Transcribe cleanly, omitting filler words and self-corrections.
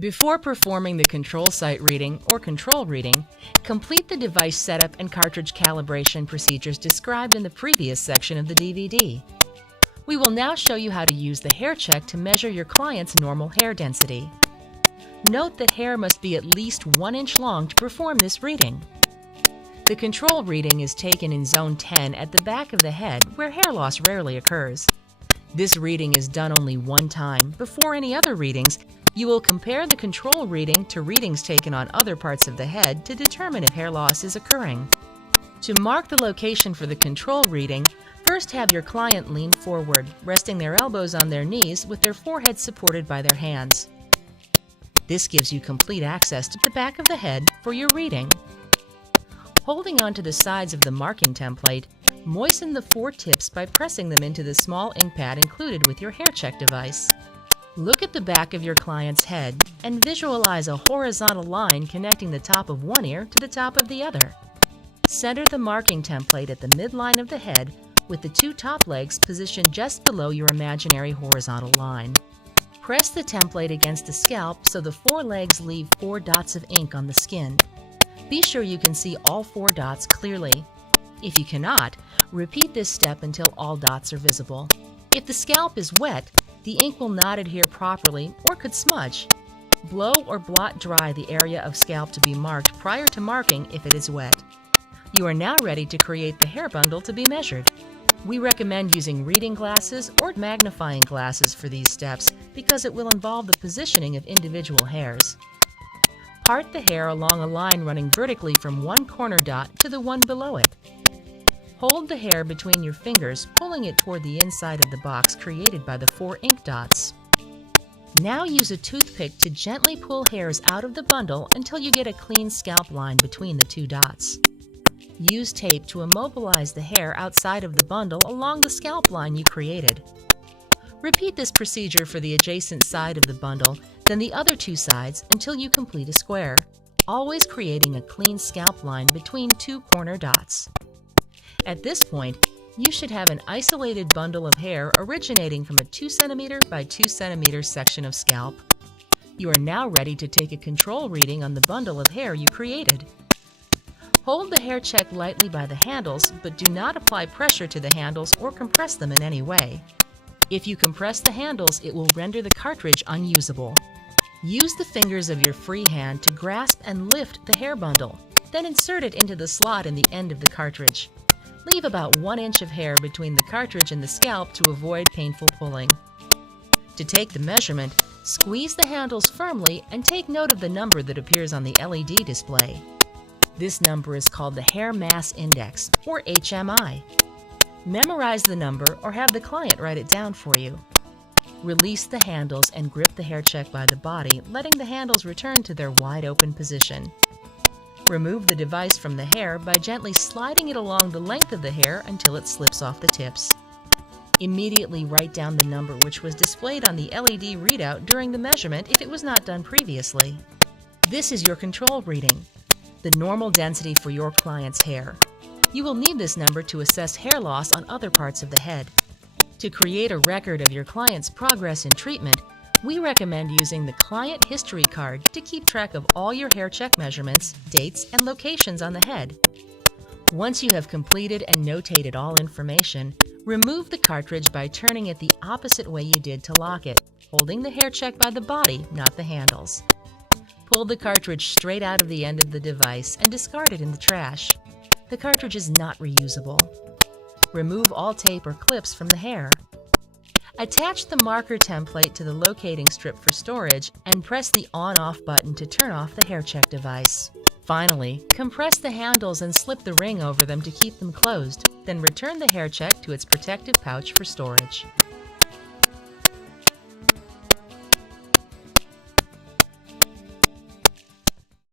Before performing the control site reading or control reading, complete the device setup and cartridge calibration procedures described in the previous section of the DVD. We will now show you how to use the hair check to measure your client's normal hair density. Note that hair must be at least 1 inch long to perform this reading. The control reading is taken in zone 10 at the back of the head where hair loss rarely occurs. This reading is done only one time. Before any other readings, you will compare the control reading to readings taken on other parts of the head to determine if hair loss is occurring. To mark the location for the control reading, first have your client lean forward, resting their elbows on their knees with their forehead supported by their hands. This gives you complete access to the back of the head for your reading. Holding onto the sides of the marking template, moisten the 4 tips by pressing them into the small ink pad included with your hair check device. Look at the back of your client's head and visualize a horizontal line connecting the top of one ear to the top of the other. Center the marking template at the midline of the head with the 2 top legs positioned just below your imaginary horizontal line. Press the template against the scalp so the 4 legs leave 4 dots of ink on the skin. Be sure you can see all 4 dots clearly. If you cannot, repeat this step until all dots are visible. If the scalp is wet, the ink will not adhere properly or could smudge. Blow or blot dry the area of scalp to be marked prior to marking if it is wet. You are now ready to create the hair bundle to be measured. We recommend using reading glasses or magnifying glasses for these steps because it will involve the positioning of individual hairs. Part the hair along a line running vertically from one corner dot to the one below it. Hold the hair between your fingers, pulling it toward the inside of the box created by the 4 ink dots. Now use a toothpick to gently pull hairs out of the bundle until you get a clean scalp line between the 2 dots. Use tape to immobilize the hair outside of the bundle along the scalp line you created. Repeat this procedure for the adjacent side of the bundle, then the other 2 sides until you complete a square, always creating a clean scalp line between 2 corner dots. At this point, you should have an isolated bundle of hair originating from a 2 cm by 2 cm section of scalp. You are now ready to take a control reading on the bundle of hair you created. Hold the hair check lightly by the handles, but do not apply pressure to the handles or compress them in any way. If you compress the handles, it will render the cartridge unusable. Use the fingers of your free hand to grasp and lift the hair bundle, then insert it into the slot in the end of the cartridge. Leave about 1 inch of hair between the cartridge and the scalp to avoid painful pulling. To take the measurement, squeeze the handles firmly and take note of the number that appears on the LED display. This number is called the Hair Mass Index, or HMI. Memorize the number or have the client write it down for you. Release the handles and grip the hair check by the body, letting the handles return to their wide open position. Remove the device from the hair by gently sliding it along the length of the hair until it slips off the tips. Immediately write down the number which was displayed on the LED readout during the measurement if it was not done previously. This is your control reading, the normal density for your client's hair. You will need this number to assess hair loss on other parts of the head. To create a record of your client's progress in treatment, we recommend using the Client History Card to keep track of all your hair check measurements, dates, and locations on the head. Once you have completed and notated all information, remove the cartridge by turning it the opposite way you did to lock it, holding the hair check by the body, not the handles. Pull the cartridge straight out of the end of the device and discard it in the trash. The cartridge is not reusable. Remove all tape or clips from the hair. Attach the marker template to the locating strip for storage and press the on-off button to turn off the hair check device. Finally, compress the handles and slip the ring over them to keep them closed, then return the hair check to its protective pouch for storage.